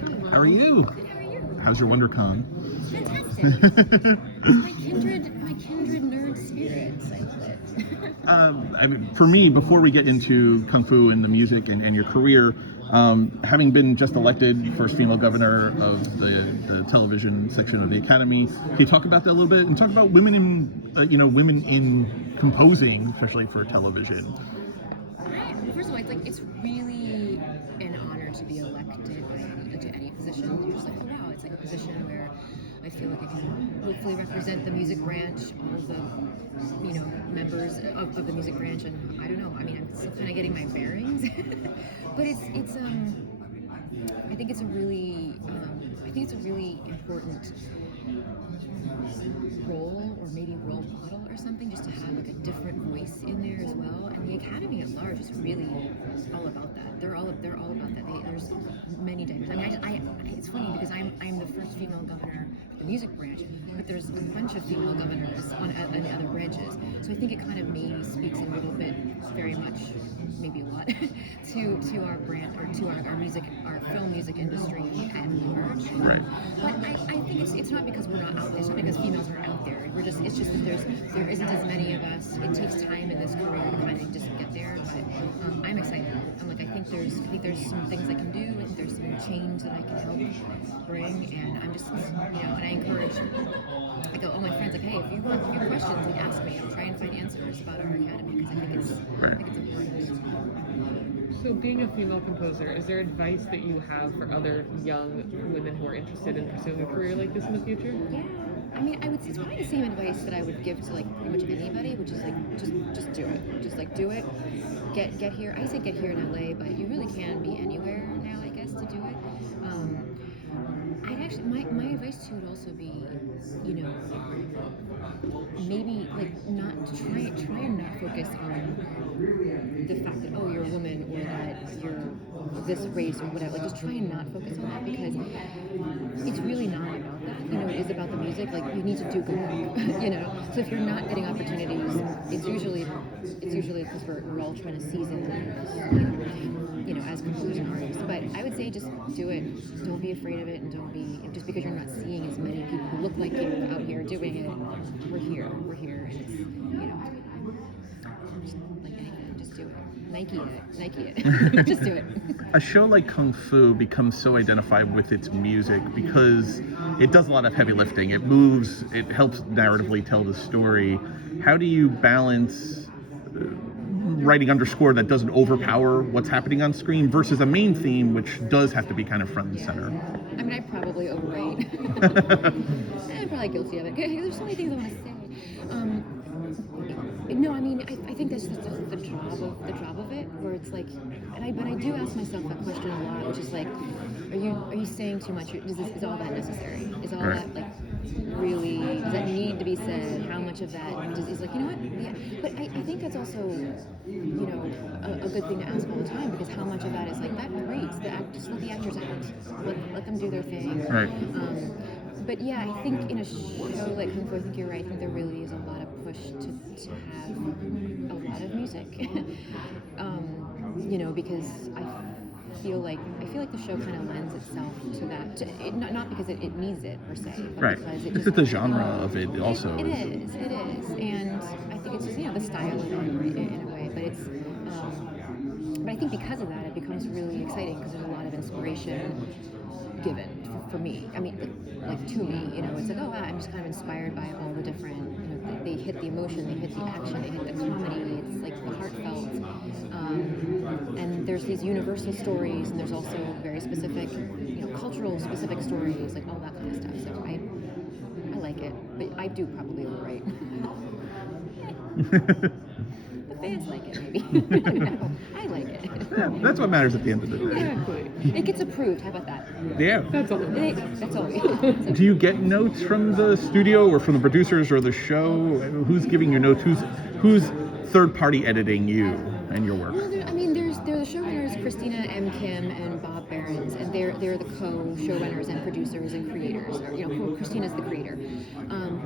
How are you? Good, how are you? How's your WonderCon? Fantastic. my kindred nerd spirits. I love it. I mean, for me, before we get into Kung Fu and the music and your career, having been just elected first female governor of the television section of the Academy, can you talk about that a little bit and talk about women in, women in composing, especially for television? First of all, it's really an honor to be elected to any position. You're just like, oh wow, it's like a position where I feel like I can hopefully represent the music branch, all of the members of the music branch, and I don't know. I mean, I'm still kind of getting my bearings, but it's I think it's a really important role, or maybe role model or something, just to have like a different voice in there as well. And the Academy at large is really all about that. They're all about that. There's many dimensions. I mean, it's funny because I'm the first female governor of the music branch, but there's a bunch of female governors on the other branches. So I think it kind of maybe speaks a little bit, very much, maybe a lot, to our brand, or to our film music industry at large. Right. But I think it's not because we're not out there. It's not because females aren't out there. It's just that there isn't as many of us. It takes time in this career to kind of just get there. But I'm excited. I think there's some things I can do. I think there's some change that I can help bring. And I'm just, and I encourage. I go, all my friends, like, hey, if you have questions, like, ask me. I'll try and find answers about our academy, because I think it's important. So being a female composer, is there advice that you have for other young women who are interested in pursuing a career like this in the future? Yeah. I mean, I would say it's probably the same advice that I would give to like pretty much anybody, which is like just do it. Just like do it. Get here. I say get here in LA, but you really can be anywhere now, I guess, to do it. I'd actually my advice to would also be, maybe like not try and not focus on the fact that, oh, you're a woman, or that you're this race or whatever. Like, just try and not focus on that, because it's really not about that. It is about the music. Like, you need to do good work. So if you're not getting opportunities, it's usually because we're all trying to season as composers and artists. But I would say just do it. Don't be afraid of it, and don't be just because you're not seeing as many people who look like you out here doing it. We're here, and it's just like anything, just do it. Nike it. Just do it. A show like Kung Fu becomes so identified with its music because it does a lot of heavy lifting. It moves, it helps narratively tell the story. How do you balance writing underscore that doesn't overpower what's happening on screen versus a main theme, which does have to be kind of front and center? I mean, I probably overwrite. I'm probably guilty of it. There's so many things I want to say. No, I mean, I think that's just the job of it, where it's like, but I do ask myself that question a lot, which is like, are you saying too much? Is all that necessary? Is all that like really, does that need to be said? How much of that is like, what? Yeah. But I think that's also, a good thing to ask all the time, because how much of that is like, that great, just let the actors act, let them do their thing. Right. But yeah, I think in a show like Kung Fu, I think you're right. I think there really is a lot of push to have a lot of music. Because I feel like the show kind of lends itself to that. Not because it needs it per se, but right. because it it's just, the genre of it also. It is, and I think it's just the style of it in a way. But it's but I think because of that, it becomes really exciting, because there's a lot of inspiration given for me. I mean, like to me, it's like, oh wow, I'm just kind of inspired by all the different, they hit the emotion, they hit the action, they hit the comedy, it's like the heartfelt, and there's these universal stories, and there's also very specific, cultural specific stories, like all that kind of stuff. So I like it, but I do probably overwrite. The fans like it, maybe. I like it. Yeah, that's what matters at the end of the day. Exactly. It gets approved. How about that? Yeah. That's all. That's all. Do you get notes from the studio or from the producers or the show? Who's giving your notes? Who's third party editing you and your work? Well, they're the showrunners, Christina M. Kim and Bob Behrens, and they're the co-showrunners and producers and creators. Christina's the creator,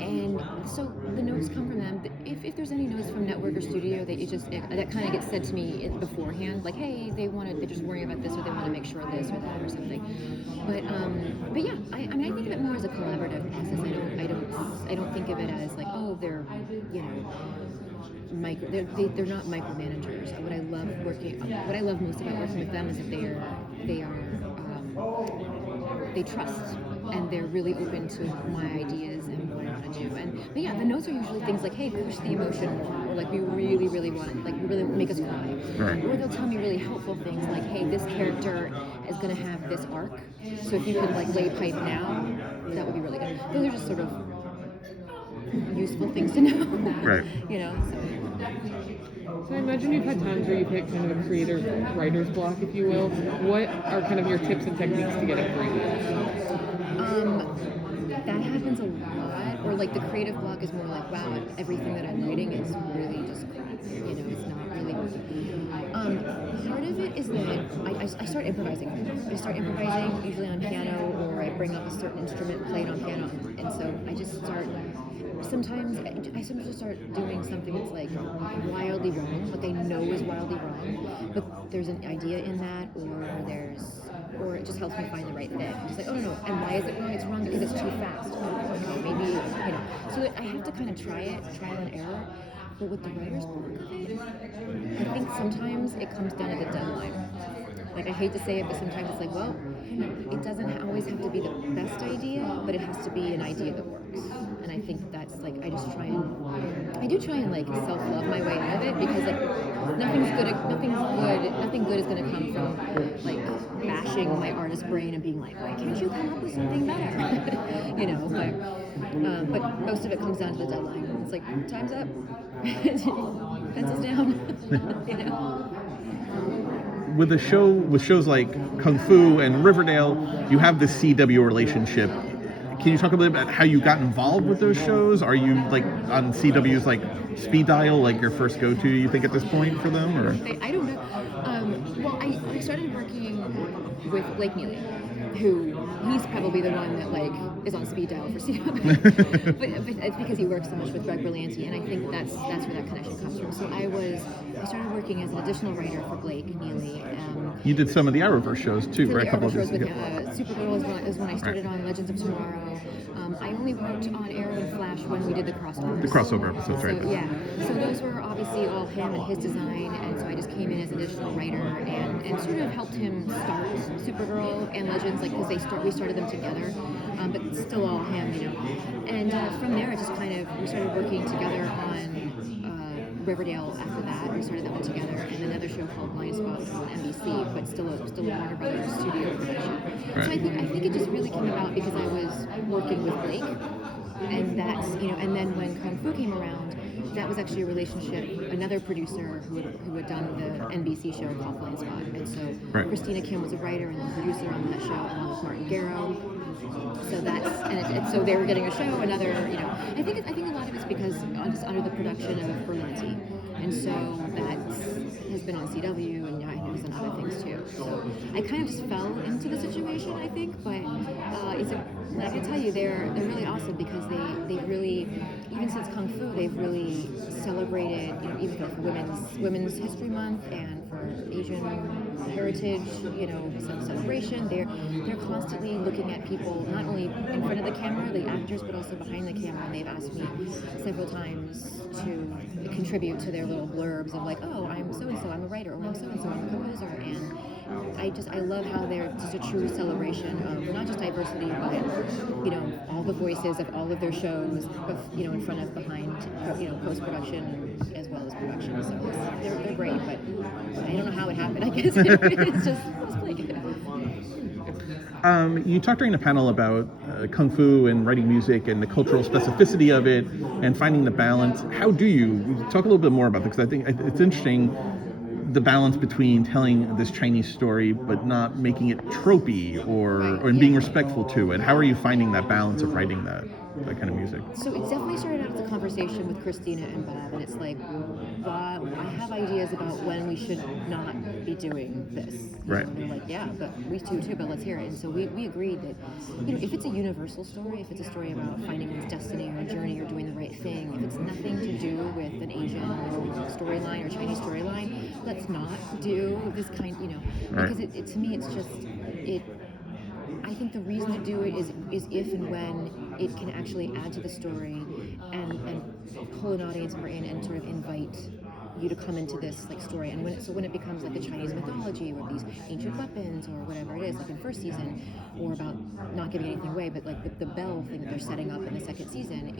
and so the notes come from them. If there's any notes from network or studio, that kind of gets said to me beforehand, like, hey, they're just worrying about this, or they want to make sure this or that or something. But But yeah, I mean, I think of it more as a collaborative process. I don't think of it as like, oh, they're, you know, they're not micromanagers. What I love most about working with them is that they trust, and they're really open to my ideas and what I want to do. But yeah, the notes are usually things like, hey, push the emotion more, or like we really want it, like really make us cry. Right. Or they'll tell me really helpful things like, hey, this character is going to have this arc, so if you could like lay pipe now, that would be really good. Those are just sort of useful things to know. Right. You know. So I imagine you've had times where you've hit kind of a creative writer's block, if you will. What are kind of your tips and techniques to get through that? That happens a lot. Or like the creative block is more like, wow, everything that I'm writing is really just crap. You know, it's not really. Part of it is that I start improvising. I start improvising usually on piano, or I bring up a certain instrument, play it on piano, and so I just start. Sometimes I start doing something that's like wildly wrong, like I know is wildly wrong, but there's an idea in that, or it just helps me find the right fit. It's like, oh no, and why is it wrong? It's wrong because it's too fast. Oh, okay, maybe, you know. So I have to kind of trial and error. But with the writer's block of it, I think sometimes it comes down to the deadline. Like, I hate to say it, but sometimes it's like, well, it doesn't always have to be the best idea, but it has to be an idea that works. And I think that's like, I do try and like self-love my way out of it, because like nothing good is gonna come from like bashing my artist brain and being like, why can't you come up with something better? You know, but most of it comes down to the deadline. It's like, time's up. Pencils down. You know. With shows like Kung Fu and Riverdale, you have this CW relationship. Can you talk a bit about how you got involved with those shows? Are you like on CW's like speed dial, like your first go-to, you think, at this point for them? Or I don't know. Well, I started working with Blake Neely, who he's probably the one that like is on speed dial for CW. but it's because he works so much with Greg Berlanti, and I think that's where that connection comes from. So I started working as an additional writer for Blake Neely. You did some of the Arrowverse shows too, right? The Arrowverse shows with Supergirl is when I started on Legends of Tomorrow. I only worked on Arrow and Flash when we did the crossovers. The crossover episodes, right? So, yeah. So those were obviously all him and his design, and so I just came in as an additional writer and sort of helped him start Supergirl and Legends, like because we started them together, but still all him, you know. And from there, it just kind of we started working together on Riverdale. After that, we started that one together, and another show called Blind Spot on NBC, but still a Warner Brothers studio production. Right. So I think it just really came about because I was working with Blake, and that's, you know, and then when Kung Fu came around, that was actually a relationship, another producer who had done the NBC show called Blind Spot, and so right. Christina Kim was a writer and the producer on that show, along with Martin Garrow. So that's so they were getting a show, another, you know. I think a lot of it's because just under the production of Berlanti, and so that has been on CW, and I know he's on other things too. So I kind of just fell into the situation, I think, but I can tell you they're really awesome because they really, even since Kung Fu, they've really celebrated, you know, even for Women's History Month and for Asian heritage, you know, celebration. They're constantly looking at people not only in front of the camera, the actors, but also behind the camera. And they've asked me several times to contribute to their little blurbs of like, oh, I'm so and so, I'm a writer, or I'm so and so, I'm a composer, and I love how they're just a true celebration of not just diversity, but, you know, all the voices of all of their shows, you know, in front of, behind, you know, post-production as well as production. So they're great, but I don't know how it happened. I guess it's like. You talked during the panel about Kung Fu and writing music and the cultural specificity of it and finding the balance. How do you talk a little bit more about this? Because I think it's interesting, the balance between telling this Chinese story but not making it tropey or being respectful to it. How are you finding that balance of writing that kind of music? So it definitely started out as a conversation with Christina and Bob, and it's like, I have ideas about when we should not be doing this. Right. And they're like, yeah, but we do too, but let's hear it. And so we agreed that, you know, if it's a universal story, if it's a story about finding one's destiny or a journey or doing the right thing, if it's nothing to do with an Asian storyline or Chinese storyline, let's not do this kind, you know, because it to me it's just, I think the reason to do it is if and when it can actually add to the story and pull an audience more in and sort of invite you to come into this like story. And when it becomes like the Chinese mythology or these ancient weapons or whatever it is, like in first season, or about not giving anything away, but like the bell thing that they're setting up in the second season,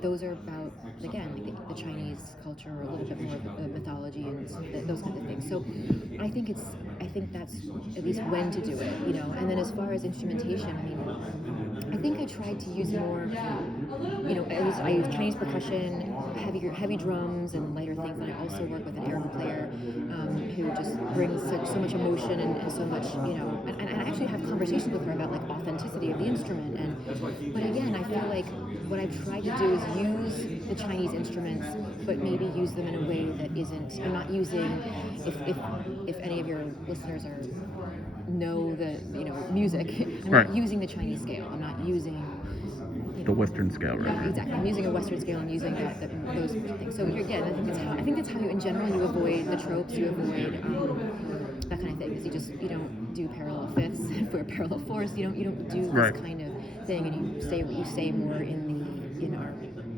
those are about, again, like the Chinese culture, or a little bit more of mythology and those kinds of things. So I think that's at least when to do it, you know. And then as far as instrumentation, I mean, I think I tried to use more, you know, at least I use Chinese percussion, heavy drums and lighter things. And I also work with an air player who just brings so much emotion and so much, you know, and I actually have conversations with her about like authenticity of the instrument. But again, I feel like what I've tried to do is use the Chinese instruments, but maybe use them in a way that isn't. I'm not using, if any of your listeners know the, you know, music, I'm not using the Chinese scale. I'm not using the Western scale, right? Yeah, exactly. I'm using a Western scale and using those things. So again, I think that's how you, in general, you avoid the tropes. You avoid that kind of thing. Is you don't do parallel fifths for parallel fourths. You don't do this kind of thing, and you say what you say more in our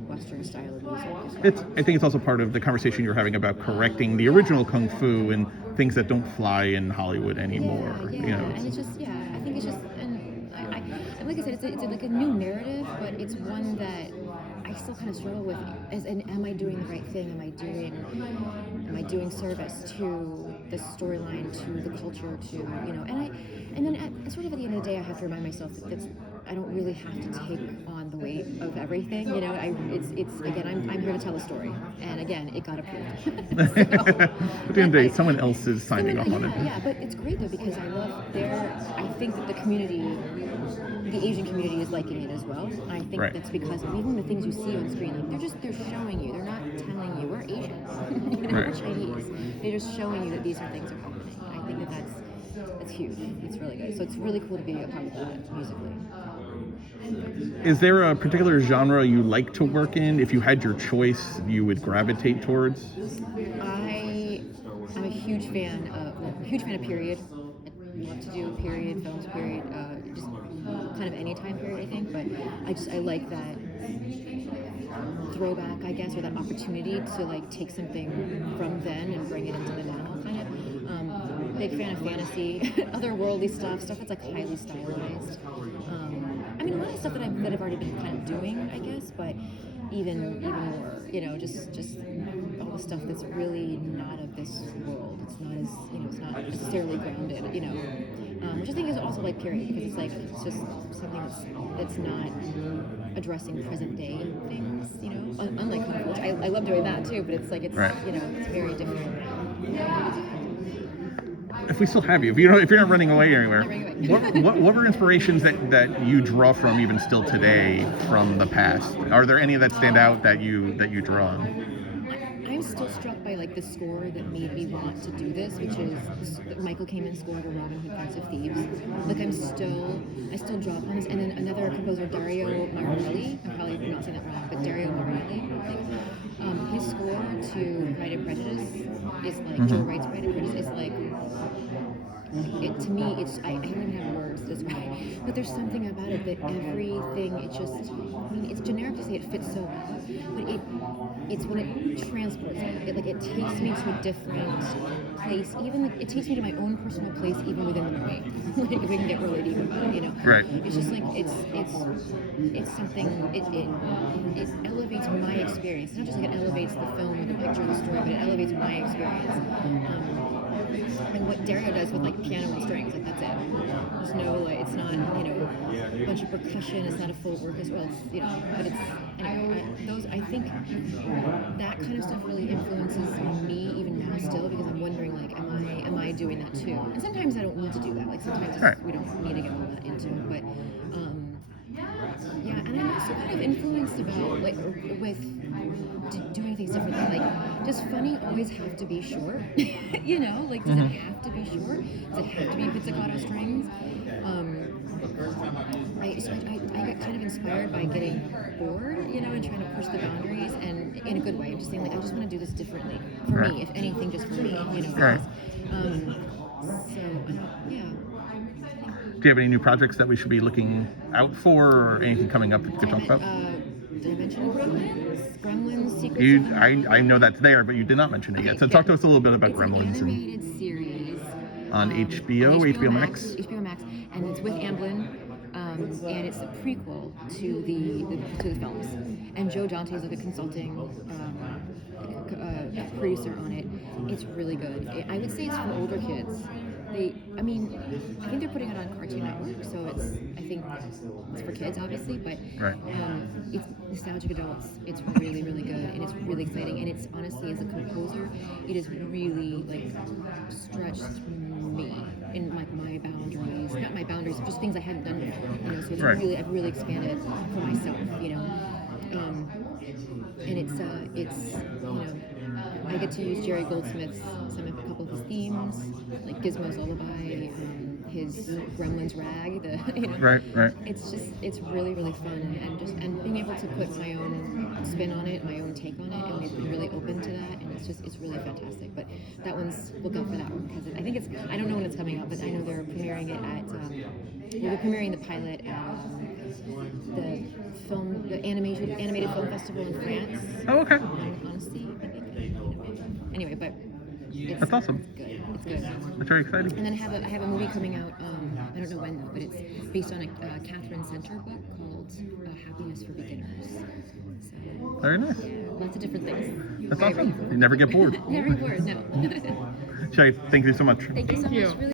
Western style of music. I think it's also part of the conversation you're having about correcting the original kung fu and things that don't fly in Hollywood anymore. Yeah, you know, and it's just, I think it's just, and like I said, it's like a new narrative, but it's one that I still kind of struggle with. Am I doing the right thing? Am I doing service to the storyline, to the culture, to, you know? And then at the end of the day, I have to remind myself that I don't really have to take on the weight of everything. You know, it's again, I'm here to tell a story, and again, it got approved. At the end of the day, someone else is signing off on it. Yeah, but it's great though, because I think that the community, the Asian community, is liking it as well. I think that's because of even the things you see on screen, like they're showing you. They're not telling you we're Asian, you know, we're Chinese. They're just showing you that these are things are happening. And I think that's huge. It's really good. So it's really cool to be a part of that musically. Is there a particular genre you like to work in? If you had your choice, you would gravitate towards? I'm a huge fan of period. I love to do period films, period, just kind of any time period, I think. But I like that throwback, I guess, or that opportunity to like take something from then and bring it into the now, kind of. Big fan of fantasy, otherworldly stuff that's like highly stylized. I mean, a lot of stuff that I've already been kind of doing, I guess, but even more, you know, just all the stuff that's really not of this world. It's not as, you know, it's not necessarily grounded, you know, which I think is also like period, because it's just something that's not addressing present day things, you know, unlike kung fu, which I love doing that too, but it's like, you know, it's very different. If we still have you, if you're not running away anywhere, what were inspirations that you draw from even still today from the past? Are there any that stand out that you draw on? I'm still struck by like the score that made me want to do this, which is Michael Kamen's score to Robin Hood, Prince of Thieves. Like I still draw upon this. And then another composer, Dario Marianelli, I'm probably pronouncing that wrong, but Dario Marianelli, like, his score to Pride and Prejudice is like, Joe Wright's Pride and Prejudice is like, to me, I don't even have words to describe, but there's something about it that everything, it's generic to say it fits so well, but it's when it transports me. It takes me to a different place, it takes me to my own personal place, even within the movie. Like, if we can get really deep about it, you know? Right. It's just like, it's something, it elevates my experience. It's not just like it elevates the film or the picture or the story, but it elevates my experience. And what Dario does with like piano and strings, like that's it. There's no, like, it's not, you know, a bunch of percussion. It's not a full orchestra. It's, you know, but it's anyway. I think that kind of stuff really influences me even now still, because I'm wondering like, am I doing that too? And sometimes I don't need to do that. Like sometimes we don't need to get all that into it, but yeah. And I'm also kind of influenced about like with doing things differently. Like, does funny always have to be short? You know, like, does it have to be short? Does it have to be pizzicato strings? I get kind of inspired by getting bored, you know, and trying to push the boundaries, and in a good way. I'm just saying, like, I just want to do this differently for me, if anything, just for me, you know. Right. Yeah. Do you have any new projects that we should be looking out for, or anything coming up that you could talk about? Did I mention Gremlins? Gremlins Secrets You, of the I know that's there, but you did not mention it yet. So talk to us a little bit about It's Gremlins an animated series on HBO, HBO Max. HBO Max, and it's with Amblin, and it's a prequel to the films. And Joe Dante is like a consulting producer on it. It's really good. I would say it's for older kids. I think they're putting it on Cartoon Network, so I think it's for kids, obviously, but Right. It's nostalgic adults. It's really, really good, and it's really exciting. And it's honestly, as a composer, it has really like stretched me in like my boundaries. Not my boundaries, just things I hadn't done before. So it's Right. I've really expanded for myself. And it's I get to use Jerry Goldsmith's a couple of his themes, like Gizmo's Lullaby, his Gremlins Rag. Right. It's really, really fun, and being able to put my own spin on it, my own take on it, and we've been really open to that, and it's really fantastic. But that one's, look out for that one, because I think I don't know when it's coming out, but I know they're premiering it at they're premiering the pilot at the animated film festival in France. Oh, okay. Honestly, I think. Anyway, but That's awesome. It's good. That's very exciting. And then I have a movie coming out. I don't know when though, but it's based on a Catherine Center book called Happiness for Beginners. So, Very nice. lots of different things. That's Very awesome. ready for You never get bored. Never bored. No. Sherri, thank you so much. Thank you so Thank you. much. Really